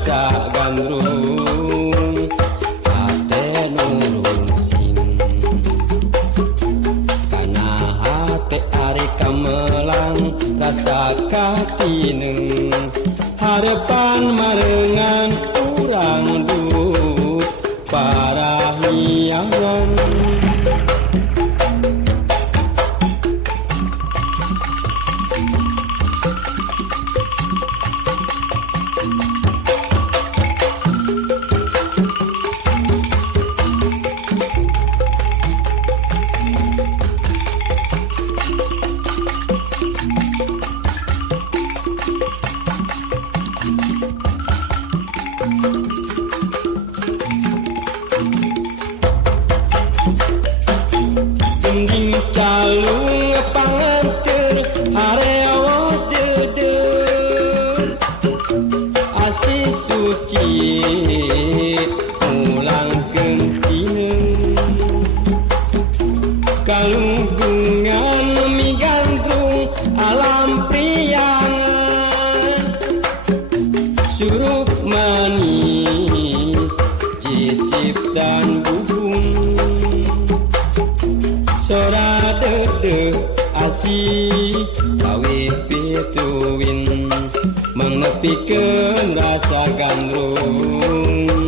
rasa gandrung ate nurung sing kana hate ari kamelang rasa katineng harapan marengan urang dulu para hiangan Gending calung panganter arewas deder asih suci ulang gentinen kalungkungan migandrung alam priangan surup manis cicip dan bubung sora dede asih kawih pituin menepikeun rasa gandrung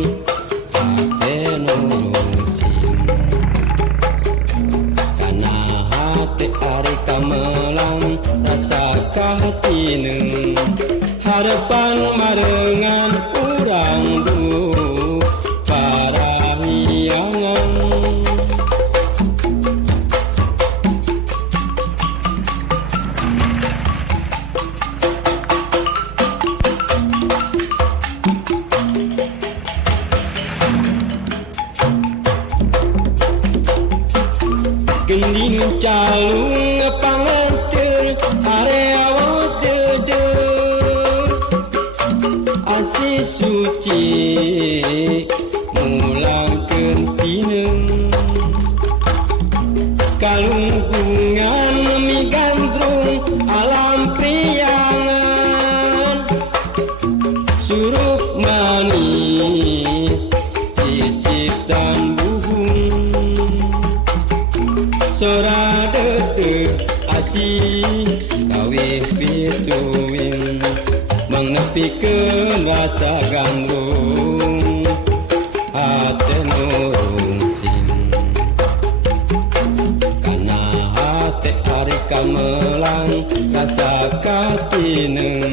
ate nurung sing kana hate ari kamelang rasa katineng harapan marengan urang dulu para hiangan gending calung panganter arewas deder asih suci mulang kentineng kalungkungan migandrung alam priangan surup manis cicip dan buhung sora dede asih kawih pituin menepikeun rasa gandrung ate nurung sing kana hate ari kamelang rasa katineng